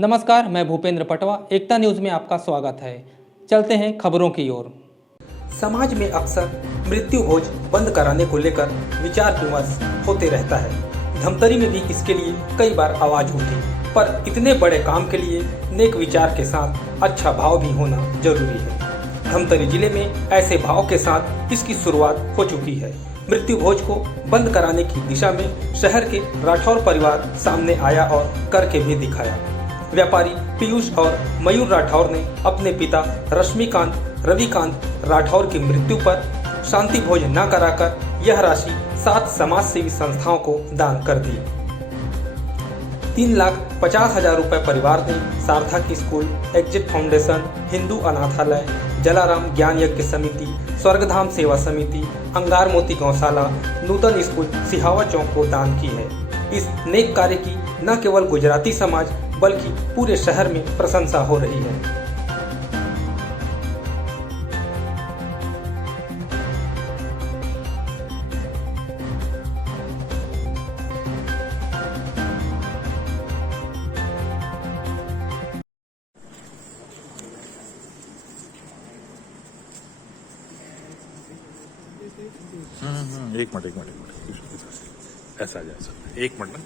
नमस्कार, मैं भूपेंद्र पटवा। एकता न्यूज़ में आपका स्वागत है। चलते हैं खबरों की ओर। समाज में अक्सर मृत्यु भोज बंद कराने को लेकर विचार विमर्श होते रहता है। धमतरी में भी इसके लिए कई बार आवाज उठी, पर इतने बड़े काम के लिए नेक विचार के साथ अच्छा भाव भी होना जरूरी है। धमतरी जिले में ऐसे भाव के साथ इसकी शुरुआत हो चुकी है। मृत्यु भोज को बंद कराने की दिशा में शहर के राठौर परिवार सामने आया और करके भी दिखाया। व्यापारी पीयूष और मयूर राठौर ने अपने पिता रविकांत राठौर की मृत्यु पर शांति भोज न कराकर यह राशि 7 समाज सेवी संस्थाओं को दान कर दी। 3,50,000 रुपए परिवार ने सार्थक स्कूल, एग्जिट फाउंडेशन, हिंदू अनाथालय, जलाराम ज्ञान यज्ञ समिति, स्वर्गधाम सेवा समिति, अंगार मोती गौशाला, नूतन स्कूल सिहावा चौक को दान की है। इस नेक कार्य की न केवल गुजराती समाज बल्कि पूरे शहर में प्रशंसा हो रही है। एक मिनट ऐसा आ जाए, एक मिनट ना।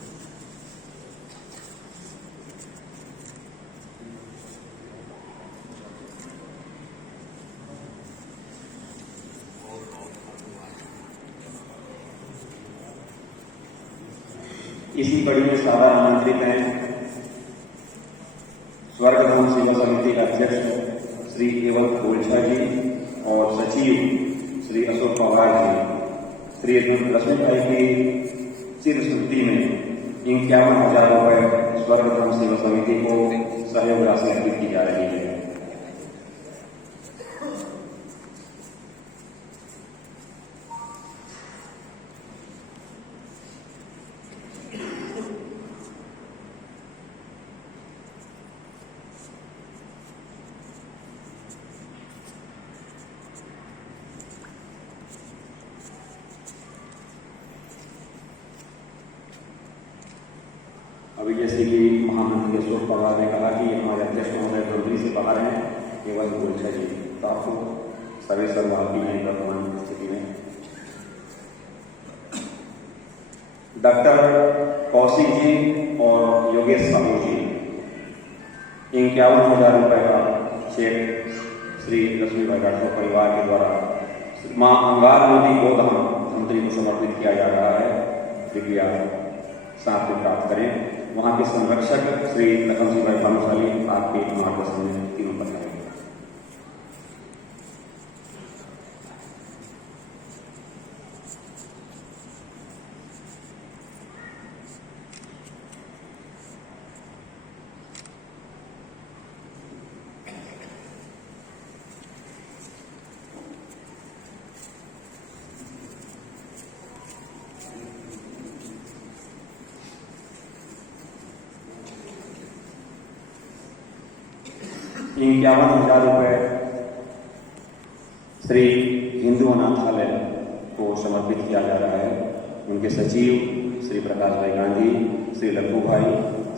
इसी कड़ी में सारा आमंत्रित हैं स्वर्गधाम सेवा समिति के अध्यक्ष श्री केवल गोलछा जी और सचिव श्री अशोक पवार जी। श्री लक्ष्मी भाई की चिर स्मृति में 51,000 रुपए स्वर्गधाम सेवा समिति को सहयोग राशि अर्पित की जा रही है। अभी जैसे कि महामंत्री अशोक पवार ने कहा कि हमारे अध्यक्ष महोदय मंत्री से बाहर हैं केवल गोलछा जी, तो आपको सभी सर्वाधिक हैं वर्तमान स्थिति में। डॉक्टर कौशिक जी और योगेश साहू जी 51,000 रुपए का चेक श्री लक्ष्मी भाई राठौर परिवार के द्वारा मां अंगार मोती गोधाम मंत्री को समर्पित किया जा रहा है। कृपया साथ में प्राप्त करें। वहां के संरक्षक श्री लखन सिंह भाई भानुशाली आपके मार्गदर्शन में तीनों बताएंगे। ये 51,000 रुपए श्री हिंदू अनाथालय को समर्पित किया जा रहा है। उनके सचिव श्री प्रकाश भाई गांधी, श्री लक्कू भाई,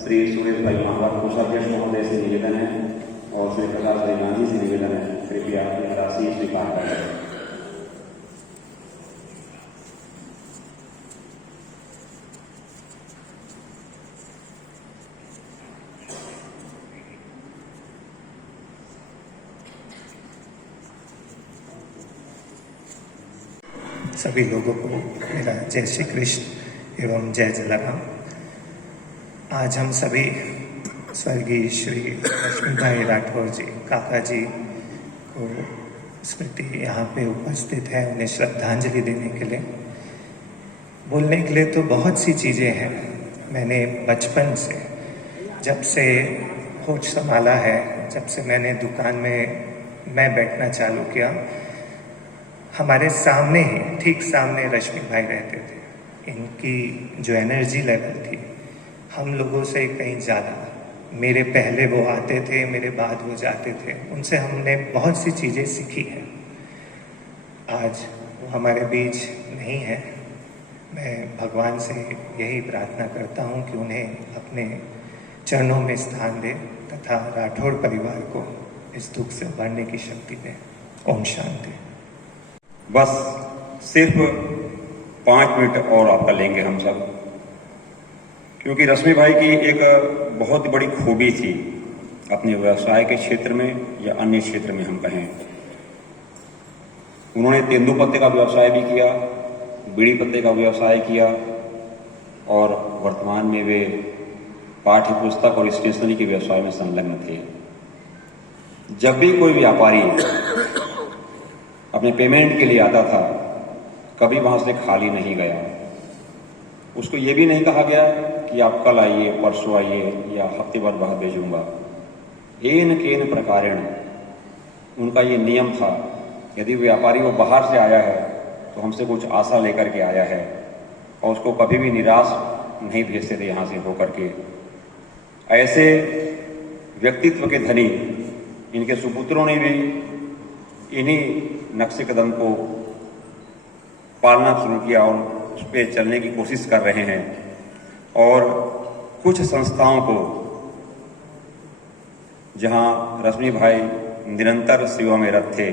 श्री सुरेश भाई महावर कोषाध्यक्ष महोदय से निवेदन है और श्री प्रकाश भाई गांधी से निवेदन है, कृपया यह राशि स्वीकार करें। सभी लोगों को मेरा जय श्री कृष्ण एवं जय जलाराम। आज हम सभी स्वर्गीय श्री लक्ष्मी भाई राठौर जी काका जी को स्मृति यहाँ पे उपस्थित है, उन्हें श्रद्धांजलि देने के लिए। बोलने के लिए तो बहुत सी चीज़ें हैं। मैंने बचपन से जब से होश संभाला है, जब से मैंने दुकान में मैं बैठना चालू किया, हमारे सामने ही ठीक सामने रश्मि भाई रहते थे। इनकी जो एनर्जी लेवल थी हम लोगों से कहीं ज़्यादा, मेरे पहले वो आते थे, मेरे बाद वो जाते थे, उनसे हमने बहुत सी चीज़ें सीखी हैं। आज वो हमारे बीच नहीं है। मैं भगवान से यही प्रार्थना करता हूँ कि उन्हें अपने चरणों में स्थान दे तथा राठौड़ परिवार को इस दुख से उभरने की शक्ति दे। ओम शांति। बस सिर्फ 5 मिनट और आपका लेंगे हम सब, क्योंकि रश्मि भाई की एक बहुत बड़ी खूबी थी अपने व्यवसाय के क्षेत्र में या अन्य क्षेत्र में हम कहें। उन्होंने तेंदुपत्ते का व्यवसाय भी किया, बीड़ी पत्ते का व्यवसाय किया और वर्तमान में वे पाठ्य पुस्तक और स्टेशनरी के व्यवसाय में संलग्न थे। जब भी कोई व्यापारी अपने पेमेंट के लिए आता था, कभी वहां से खाली नहीं गया। उसको ये भी नहीं कहा गया कि आप कल आइए, परसों आइए या हफ्ते भर बाद भेजूंगा। एन केन प्रकारेण उनका ये नियम था, यदि व्यापारी वो बाहर से आया है तो हमसे कुछ आशा लेकर के आया है और उसको कभी भी निराश नहीं भेजते थे यहाँ से होकर के। ऐसे व्यक्तित्व के धनी इनके सुपुत्रों ने भी इन्हीं नक्शे कदम को पालना शुरू किया और उस पर चलने की कोशिश कर रहे हैं। और कुछ संस्थाओं को जहां रश्मि भाई निरंतर सेवा में रत थे,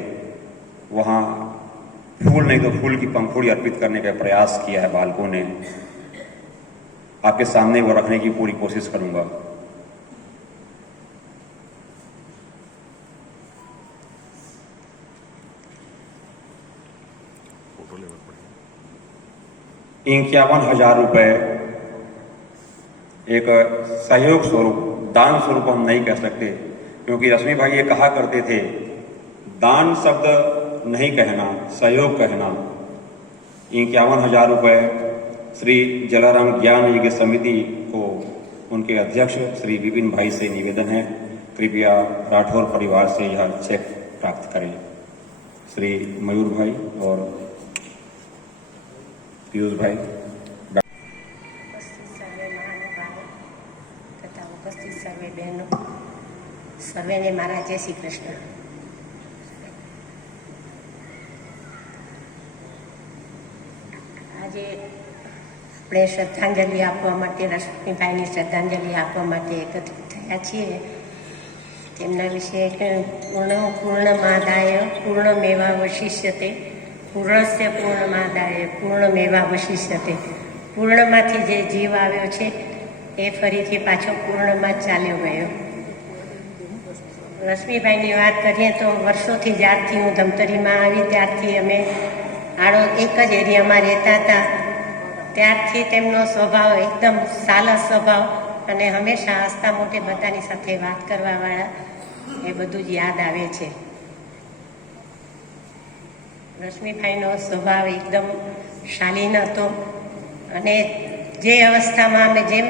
वहां फूल नहीं तो फूल की पंखुड़ी अर्पित करने का प्रयास किया है बालकों ने। आपके सामने वो रखने की पूरी कोशिश करूंगा। फोटो लेवल पड़ेगा। 51,000 रुपए एक सहयोग स्वरूप, दान स्वरूप हम नहीं कह सकते, क्योंकि रश्मि भाई ये कहा करते थे, दान शब्द नहीं कहना, सहयोग कहना। 51,000 रुपए श्री जलाराम ज्ञान यज्ञ समिति को उनके अध्यक्ष श्री विपिन भाई से निवेदन है, कृपया राठौर परिवार से यह चेक प्राप्त करें। श्री मयूर भाई और पीयूष भाई। उपस्थित सर्वे महानुभावों तथा उपस्थित सर्वे बहनों, सर्वेने मारा जय श्री कृष्ण। આજે આપણે શ્રદ્ધાંજલિ આપવા માટે, રશ્મિભાઈની શ્રદ્ધાંજલિ આપવા માટે એકત્રિત થયા છીએ। તેમના વિશે પૂર્ણમાદાય પૂર્ણમેવાવશિષ્યતે, પૂર્ણસ્ય પૂર્ણમાદાય પૂર્ણમેવાવશિષ્યતે। પૂર્ણમાંથી જે જીવ આવ્યો છે એ ફરીથી પાછો પૂર્ણમાં જ ચાલ્યો ગયો। રશ્મિભાઈની વાત કરીએ તો વર્ષોથી જ્યારથી હું ધમતરીમાં આવી ત્યારથી અમે એક જ એરિયામાં રહેતા હતા। ત્યારથી તેમનો સ્વભાવ એકદમ સાલા સ્વભાવ અને હંમેશા હસતા મોટે બધાની સાથે વાત કરવાવાળા, એ બધું જ યાદ આવે છે। રશ્મિભાઈનો સ્વભાવ એકદમ શાલીન હતો અને જે અવસ્થામાં અમે જેમ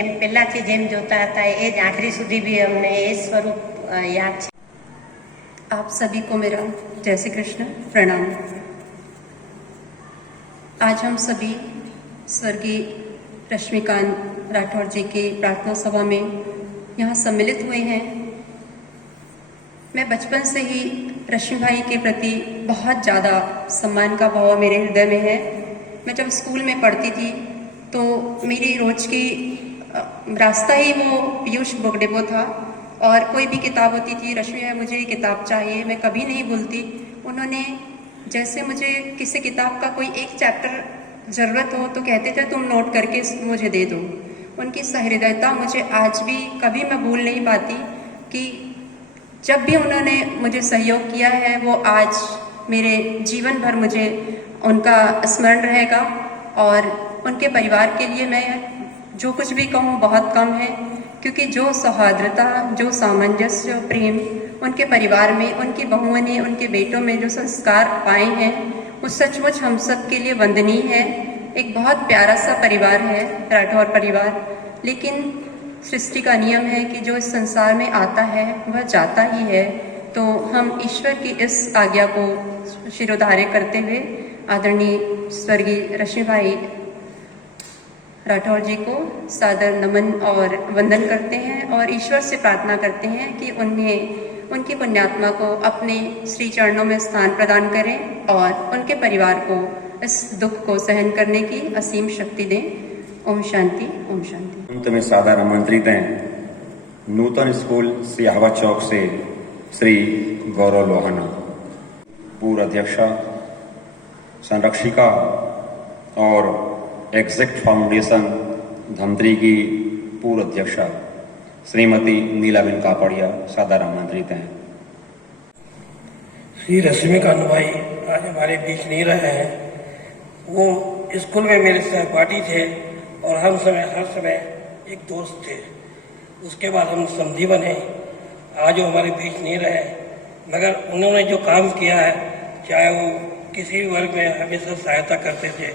એમ પહેલાંથી જેમ જોતા હતા એ જ આખરી સુધી બી અમને એ स्वरूप याद है। आप सभी को मेरा जय श्री कृष्ण प्रणाम। आज हम सभी स्वर्गीय रश्मिकांत राठौर जी की प्रार्थना सभा में यहाँ सम्मिलित हुए हैं। मैं बचपन से ही रश्मि भाई के प्रति बहुत ज़्यादा सम्मान का भाव मेरे हृदय में है। मैं जब स्कूल में पढ़ती थी तो मेरी रोज की रास्ता ही वो पीयूष बुक डिपो था, और कोई भी किताब होती थी, रश्मि भाई मुझे ये किताब चाहिए, मैं कभी नहीं भूलती। उन्होंने जैसे मुझे किसी किताब का कोई एक चैप्टर ज़रूरत हो तो कहते थे तुम नोट करके मुझे दे दो। उनकी सहृदयता मुझे आज भी कभी मैं भूल नहीं पाती कि जब भी उन्होंने मुझे सहयोग किया है वो आज मेरे जीवन भर मुझे उनका स्मरण रहेगा। और उनके परिवार के लिए मैं जो कुछ भी कहूँ बहुत कम है, क्योंकि जो सौहार्द्रता, जो सामंजस्य, जो प्रेम उनके परिवार में, उनकी बहुओं ने, उनके बेटों में जो संस्कार पाए हैं वो सचमुच हम सब के लिए वंदनीय है। एक बहुत प्यारा सा परिवार है राठौर परिवार, लेकिन सृष्टि का नियम है कि जो इस संसार में आता है वह जाता ही है। तो हम ईश्वर की इस आज्ञा को शिरोधार्य करते हुए आदरणीय स्वर्गीय रश्मि भाई राठौर जी को सादर नमन और वंदन करते हैं और ईश्वर से प्रार्थना करते हैं कि उन्हें, उनकी पुण्यात्मा को अपने श्री चरणों में स्थान प्रदान करें और उनके परिवार को इस दुख को सहन करने की असीम शक्ति दें। ओम शांति, ओम शांति। अंत में सादर आमंत्रित हैं, श्री रश्मि भाई को 51,000 रुपए नूतन स्कूल सियावा चौक से श्री गौरव लोहाना, पूर्व अध्यक्षा, संरक्षिका और एग्जैक्ट फाउंडेशन धमतरी की पूर्व अध्यक्षा श्रीमती नीलाबेन कापड़िया सादर आमंत्रित हैं। श्री रश्मिकांत भाई आज हमारे बीच नहीं रहे हैं। वो स्कूल में मेरे सहपाठी थे और हम हर समय एक दोस्त थे। उसके बाद हम समधी बने। आज वो हमारे बीच नहीं रहे, मगर उन्होंने जो काम किया है, चाहे वो किसी भी वर्ग में, हमेशा सहायता करते थे,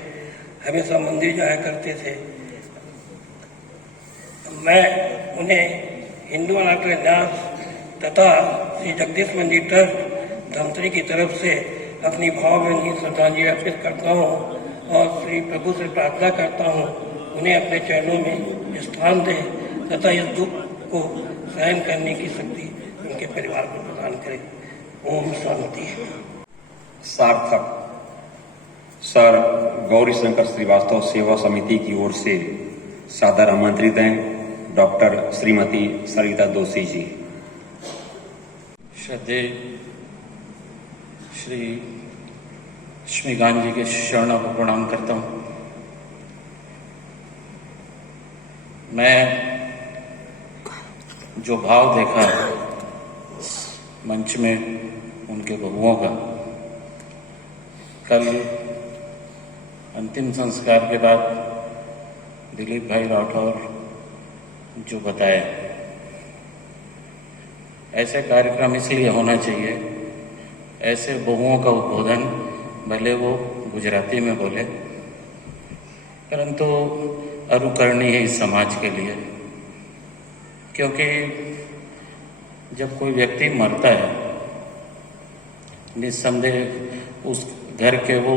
हमेशा मंदिर जाया करते थे। मैं उन्हें हिंदू अनाथ न्यास तथा श्री जगदीश मंदिर ट्रस्ट धमतरी की तरफ से अपनी भावभीनी श्रद्धांजलि अर्पित करता हूँ और श्री प्रभु से प्रार्थना करता हूँ उन्हें अपने चरणों में स्थान दे तथा इस दुख को सहन करने की शक्ति उनके परिवार को प्रदान करे। ओम शांति। सार्थक सर गौरी शंकर श्रीवास्तव सेवा समिति की ओर से सादर आमंत्रित हैं डॉक्टर श्रीमती सरिता दोषी जी। श्रद्धेय श्री रश्मिकांत जी के चरणों को प्रणाम करता हूँ। मैं जो भाव देखा मंच में उनके बबुओं का, कल अंतिम संस्कार के बाद दिलीप भाई राठौर जो बताया, ऐसे कार्यक्रम इसलिए होना चाहिए, ऐसे बहुओं का उद्बोधन भले वो गुजराती में बोले, परंतु अनुकरणीय है इस समाज के लिए। क्योंकि जब कोई व्यक्ति मरता है, निस्संदेह उस घर के वो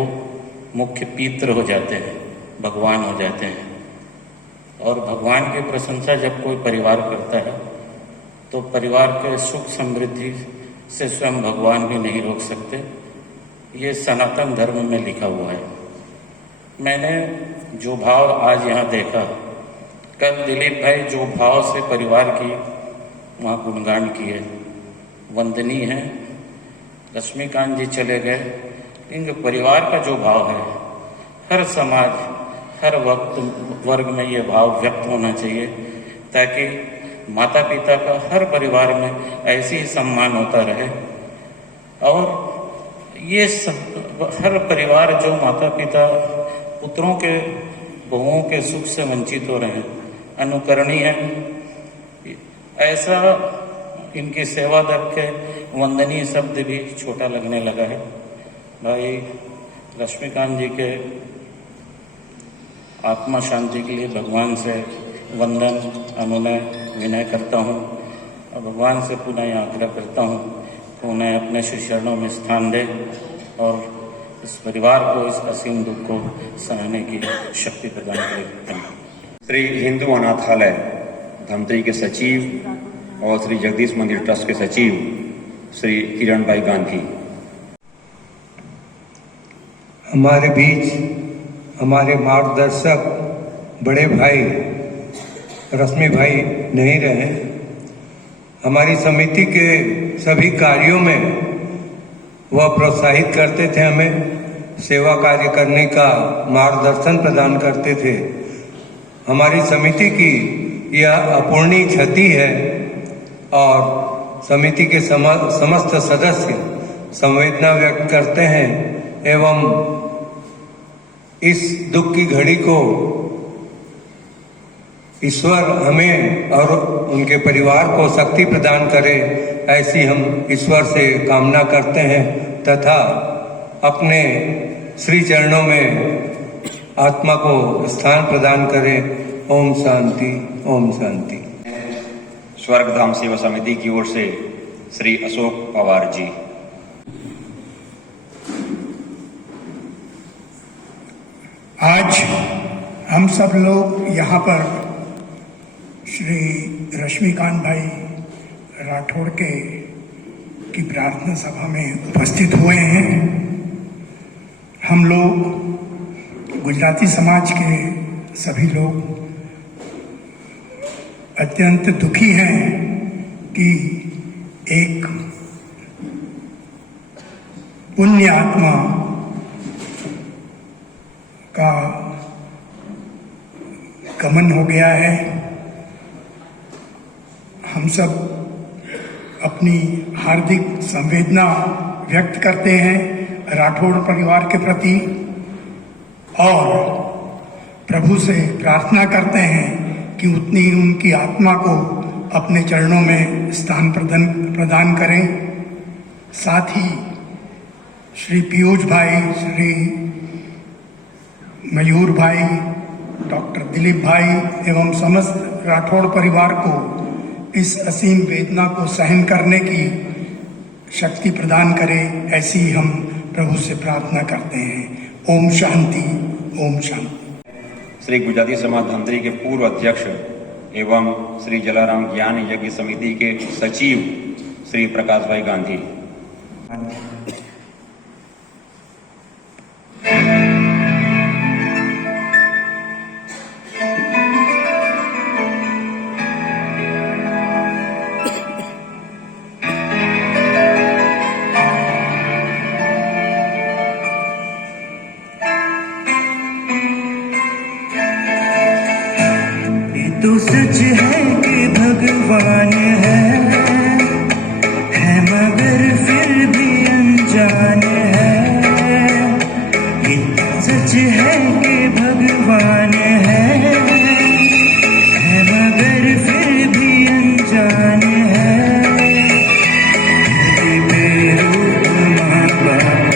मुख्य पितृ हो जाते हैं, भगवान हो जाते हैं। और भगवान की प्रशंसा जब कोई परिवार करता है तो परिवार के सुख समृद्धि से स्वयं भगवान भी नहीं रोक सकते। ये सनातन धर्म में लिखा हुआ है। मैंने जो भाव आज यहाँ देखा, कल दिलीप भाई जो भाव से परिवार की वहाँ गुणगान किए, वंदनीय है। रश्मिकांत जी चले गए, इनके परिवार का जो भाव है, हर समाज हर वक्त वर्ग में ये भाव व्यक्त होना चाहिए, ताकि माता पिता का हर परिवार में ऐसी ही सम्मान होता रहे। और ये हर परिवार जो माता पिता पुत्रों के बहुओं के सुख से वंचित हो रहे हैं, अनुकरणीय है। ऐसा इनकी सेवा देख के वंदनीय शब्द भी छोटा लगने लगा है। भाई रश्मिकांत जी के आत्मा शांति के लिए भगवान से वंदन अनुनय विनय करता हूँ और भगवान से पुनः यह आग्रह करता हूँ कि उन्हें अपने श्री चरणों में स्थान दे और इस परिवार को इस असीम दुख को सहने की शक्ति प्रदान करे। श्री हिंदू अनाथालय धमतरी के सचिव और श्री जगदीश मंदिर ट्रस्ट के सचिव श्री किरण भाई गांधी। हमारे बीच हमारे मार्गदर्शक बड़े भाई रश्मि भाई नहीं रहे। हमारी समिति के सभी कार्यों में वह प्रोत्साहित करते थे, हमें सेवा कार्य करने का मार्गदर्शन प्रदान करते थे। हमारी समिति की यह अपूर्णीय क्षति है और समिति के समस्त सदस्य संवेदना व्यक्त करते हैं एवं इस दुख की घड़ी को ईश्वर हमें और उनके परिवार को शक्ति प्रदान करे, ऐसी हम ईश्वर से कामना करते हैं तथा अपने श्री चरणों में आत्मा को स्थान प्रदान करे। ओम शांति, ओम शांति। स्वर्गधाम सेवा समिति की ओर से श्री अशोक पवार जी। आज हम सब लोग यहाँ पर श्री रश्मिकांत भाई राठौड़ की प्रार्थना सभा में उपस्थित हुए हैं। हम लोग गुजराती समाज के सभी लोग अत्यंत दुखी हैं कि एक पुण्य आत्मा का गमन हो गया है। हम सब अपनी हार्दिक संवेदना व्यक्त करते हैं राठौड़ परिवार के प्रति और प्रभु से प्रार्थना करते हैं कि उतनी उनकी आत्मा को अपने चरणों में स्थान प्रदान करें। साथ ही श्री पीयूष भाई, श्री मयूर भाई, डॉक्टर दिलीप भाई एवं समस्त राठौड़ परिवार को इस असीम वेदना को सहन करने की शक्ति प्रदान करे, ऐसी हम प्रभु से प्रार्थना करते हैं। ओम शांति, ओम शांति। श्री गुजराती समाज धमतरी के पूर्व अध्यक्ष एवं श्री जलाराम ज्ञान यज्ञ समिति के सचिव श्री प्रकाश भाई गांधी। तो सच है कि भगवान है मगर फिर भी अनजान है। ये सच है कि भगवान है मगर फिर भी अनजान है। बेरूप माँ बाप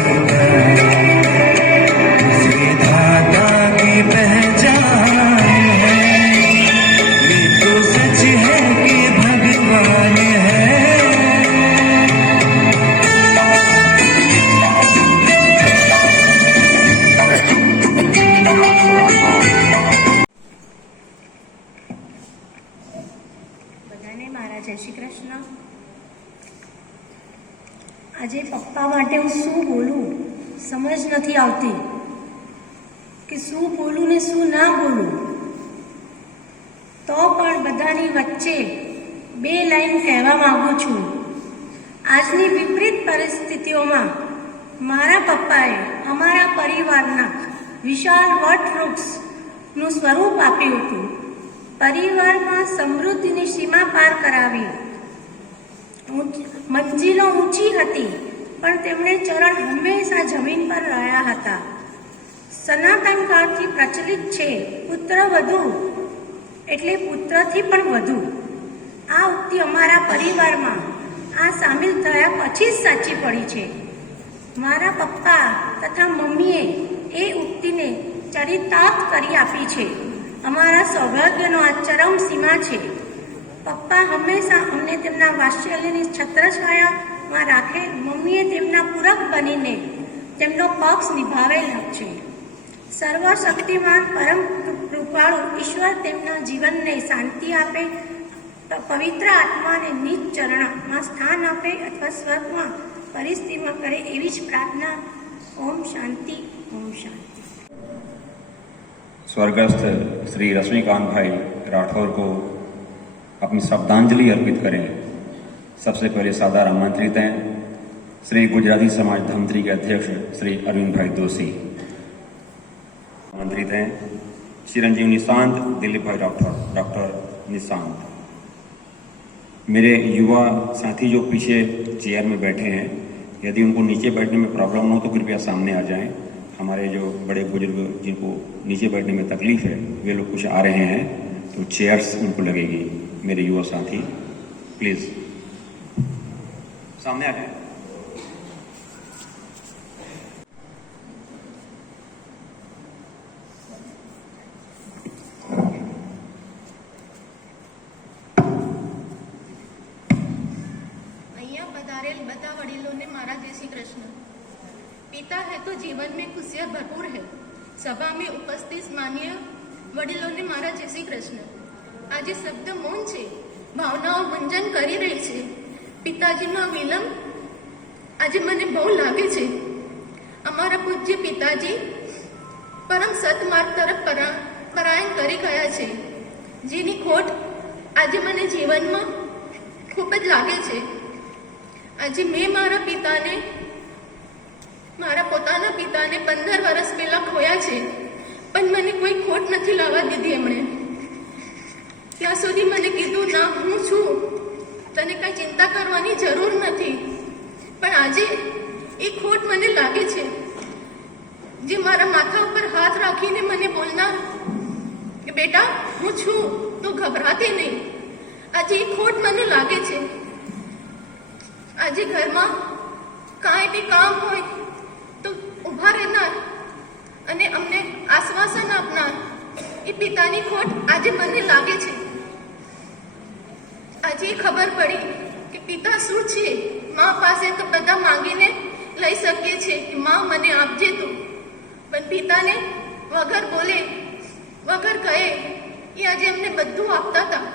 उसके दादा की पहचान है। सच है कि भगवान है। બધાને મારા જય શ્રી કૃષ્ણ। આજે પપ્પા માટે હું શું બોલું સમજ નથી આવતી કે શું બોલું ને શું ના બોલું। તો પણ બધાની વચ્ચે બે લાઈન કહેવા માંગુ છું। આજની વિપરીત પરિસ્થિતિઓમાં મારા પપ્પાએ અમારા પરિવારના વિશાળ વટવૃક્ષનું સ્વરૂપ આપ્યું હતું। પરિવારમાં સમૃદ્ધિની સીમા પાર કરાવી। મંજિલો ઊંચી હતી પણ તેમણે ચરણ હંમેશા જમીન પર રહ્યા હતા। સનાતન કાળથી પ્રચલિત છે પુત્ર વધુ એટલે પુત્રથી પણ વધુ। આ ઉક્તિ અમારા પરિવારમાં આ સામેલ થયા પછી જ સાચી પડી છે। મારા પપ્પા તથા મમ્મીએ એ ઉક્તિને ચરિતાર્થ કરી આપી છે। અમારા સૌભાગ્યનો આ ચરમ સીમા છે। પપ્પા હંમેશા અમને તેમના વાત્સલ્યની છત્રછાયામાં રાખે। મમ્મીએ તેમના પૂરક બનીને તેમનો પક્ષ નિભાવેલ છે। સર્વશક્તિમાન પરમ કૃપાળુ ઈશ્વર તેમના જીવનને શાંતિ આપે, પવિત્ર આત્માને નિજ ચરણમાં સ્થાન આપે અથવા સ્વર્ગમાં પરિસ્થિતિમાં કરે એવી જ પ્રાર્થના। ઓમ શાંતિ, ઓમ શાંતિ। स्वर्गस्थ श्री रश्मिकांत भाई राठौर को अपनी श्रद्धांजलि अर्पित करें। सबसे पहले सादर आमंत्रित हैं श्री गुजराती समाज धमतरी के अध्यक्ष श्री अरविंद भाई दोषी। आमंत्रित हैं चिरंजीव निशांत, दिलीप भाई डॉक्टर निशांत। मेरे युवा साथी जो पीछे चेयर में बैठे हैं, यदि उनको नीचे बैठने में प्रॉब्लम हो तो कृपया सामने आ जाएं। हमारे जो बड़े बुजुर्ग जिनको नीचे बैठने में तकलीफ है वे लोग कुछ आ रहे हैं तो चेयर्स उनको लगेगी। मेरे युवा साथी प्लीज सामने आ जाएं। पधारेल बता वडीलों ने मारा जय श्री कृष्ण। पिता है तो जीवन में खुशियां भरपूर है। सभा में उपस्थित माननीय वडीलों ने मारा जय श्री कृष्ण। आज शब्द मौन छे, भावनाओं मंजन करी रही छे। पिताजीनो विलंब आज मने बहु लागे छे। अमारा पूज्य पिताजी परम सतमार्ग तरफ परायण करी गया छे, जेनी खोट આજે મને જીવનમાં ખૂબ જ લાગે છે. આજે મેં મારા પોતાના પિતાને 15 વર્ષ પહેલા ખોયા છે, પણ મને કોઈ ખોટ નથી લાવવા દીધી એમણે. ત્યાં સુધી મને કીધું, ના હું છું, તને કઈ ચિંતા કરવાની જરૂર નથી. પણ આજે એ ખોટ મને લાગે છે. જે મારા માથા ઉપર હાથ રાખીને મને બોલનાર કે બેટા હું છું, તું ગભરાતી નહીં, આજે એ ખોટ મને લાગે છે. આજે ઘરમાં કાંઈ બી કામ હોય તો ઊભા રહેનાર અને અમને આશ્વાસન આપનાર એ પિતાની ખોટ આજે મને લાગે છે. આજે ખબર પડી કે પિતા શું છે. મા પાસે તો બધા માંગીને લઈ શકીએ છીએ કે મા મને આપજે તું, પણ પિતાને વગર બોલે વગર કહે એ આજે અમને બધું આપતા હતા.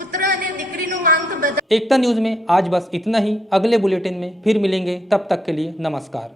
पुत्र અને દીકરીનો માંગ તો બધા. एकता न्यूज़ में आज बस इतना ही. अगले बुलेटिन में फिर मिलेंगे. तब तक के लिए नमस्कार.